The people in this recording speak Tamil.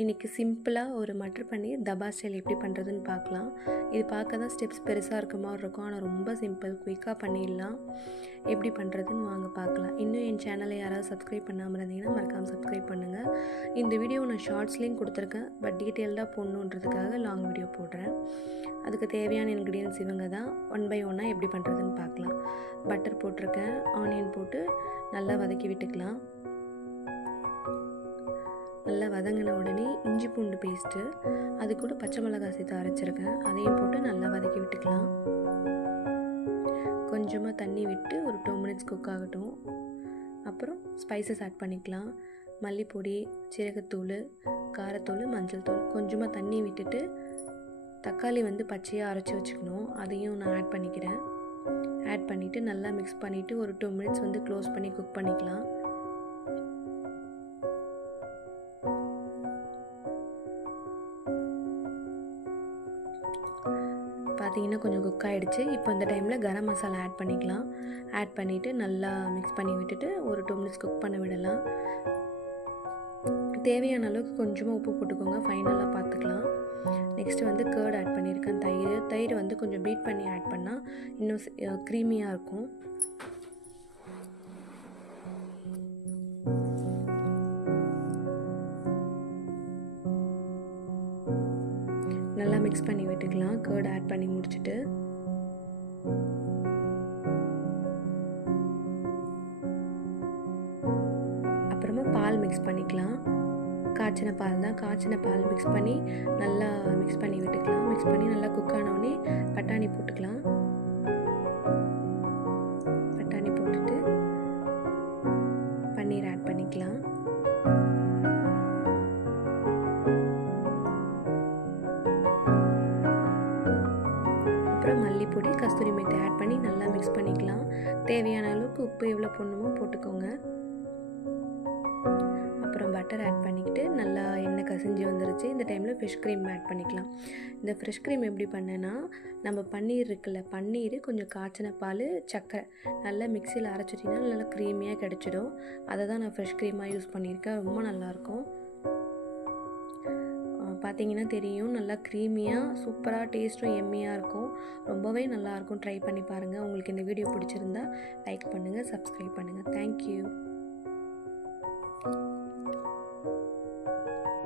இன்றைக்கி சிம்பிளாக ஒரு மட்டர் பன்னீர் தபா ஸ்டைல் எப்படி பண்ணுறதுன்னு பார்க்கலாம். இது பார்க்க தான் ஸ்டெப்ஸ் பெருசாக இருக்க மாதிரி இருக்கும், ஆனால் ரொம்ப சிம்பிள், குயிக்காக பண்ணிடலாம். எப்படி பண்ணுறதுன்னு வாங்க பார்க்கலாம். இன்னும் என் சேனலை யாராவது சப்ஸ்கிரைப் பண்ணாமல் இருந்தீங்கன்னா மறக்காமல் சப்ஸ்கிரைப் பண்ணுங்கள். இந்த வீடியோ நான் ஷார்ட்ஸ்லேயும் கொடுத்துருக்கேன், பட் டீட்டெயில்டாக போடணுன்றதுக்காக லாங் வீடியோ போடுறேன். அதுக்கு தேவையான இன்க்ரீடியன்ஸ் இவங்க தான். ஒன் பை ஒன்னாக எப்படி பண்ணுறதுன்னு பார்க்கலாம். பட்டர் போட்டிருக்கேன், ஆனியன் போட்டு நல்லா வதக்கி விட்டுக்கலாம். நல்லா வதங்கின உடனே இஞ்சி பூண்டு பேஸ்ட்டு, அது கூட பச்சை மிளகாய் சேர்த்து அரைச்சிருக்கேன், அதையும் போட்டு நல்லா வதக்கி விட்டுக்கலாம். கொஞ்சமாக தண்ணி விட்டு ஒரு 2 மினிட்ஸ் குக் ஆகட்டும். அப்புறம் ஸ்பைசஸ் ஆட் பண்ணிக்கலாம். மல்லிப்பொடி, சீரகத்தூள், காரத்தூள், மஞ்சள் தூள். கொஞ்சமாக தண்ணி விட்டுட்டு தக்காளி பச்சையாக அரைச்சி வச்சுக்கணும், அதையும் நான் ஆட் பண்ணிக்கிறேன். ஆட் பண்ணிவிட்டு நல்லா மிக்ஸ் பண்ணிவிட்டு ஒரு 2 மினிட்ஸ் க்ளோஸ் பண்ணி குக் பண்ணிக்கலாம். பார்த்தீங்கன்னா கொஞ்சம் குக் ஆகிடுச்சு. இப்போ இந்த டைமில் கரம் மசாலா ஆட் பண்ணிக்கலாம். ஆட் பண்ணிவிட்டு நல்லா மிக்ஸ் பண்ணி விட்டுட்டு ஒரு 2 மினிட்ஸ் குக் பண்ண விடலாம். தேவையான அளவுக்கு கொஞ்சமாக உப்பு போட்டுக்கோங்க, ஃபைனலாக பார்த்துக்கலாம். நெக்ஸ்ட்டு கர்ட் ஆட் பண்ணியிருக்கேன். தயிர் கொஞ்சம் பீட் பண்ணி ஆட் பண்ணால் இன்னும் க்ரீமியாக இருக்கும். நல்லா மிக்ஸ் பண்ணி விட்டுக்கலாம். கர்ட் ஆட் பண்ணி முடிச்சுட்டு அப்புறமா பால் மிக்ஸ் பண்ணிக்கலாம். காய்ச்சின பால் தான், காய்ச்சின பால் மிக்ஸ் பண்ணி நல்லா மிக்ஸ் பண்ணி விட்டுக்கலாம். மிக்ஸ் பண்ணி நல்லா குக் ஆனவுடனே பட்டாணி போட்டுக்கலாம். பட்டாணி போட்டுட்டு பன்னீர் ஆட் பண்ணிக்கலாம். அப்புறம் மல்லிப்பொடி, கஸ்தூரி மெத்தி ஆட் பண்ணி நல்லா மிக்ஸ் பண்ணிக்கலாம். தேவையான அளவுக்கு உப்பு எவ்வளோ போடணுமோ போட்டுக்கோங்க. அப்புறம் பட்டர் ஆட் பண்ணிக்கிட்டு நல்லா எண்ணெய் கசிஞ்சு வந்துருச்சு. இந்த டைமில் ஃப்ரெஷ் க்ரீம் ஆட் பண்ணிக்கலாம். இந்த ஃப்ரெஷ் க்ரீம் எப்படி பண்ணேன்னா, நம்ம பன்னீர் இருக்குல்ல, பன்னீர் கொஞ்சம் காய்ச்சின பால், சக்கரை நல்லா மிக்சியில் அரைச்சிட்டிங்கன்னா நல்லா க்ரீமியாக கிடச்சிடும். அதை தான் நான் ஃப்ரெஷ் க்ரீமாக யூஸ் பண்ணியிருக்கேன். ரொம்ப நல்லாயிருக்கும். பார்த்தீங்கன்னா தெரியும், நல்லா க்ரீமியாக சூப்பராக டேஸ்ட்டும் எம்மியாக இருக்கும். ரொம்பவே நல்லாயிருக்கும். ட்ரை பண்ணி பாருங்கள். உங்களுக்கு இந்த வீடியோ பிடிச்சிருந்தா லைக் பண்ணுங்கள், சப்ஸ்கிரைப் பண்ணுங்கள். தேங்க்யூ.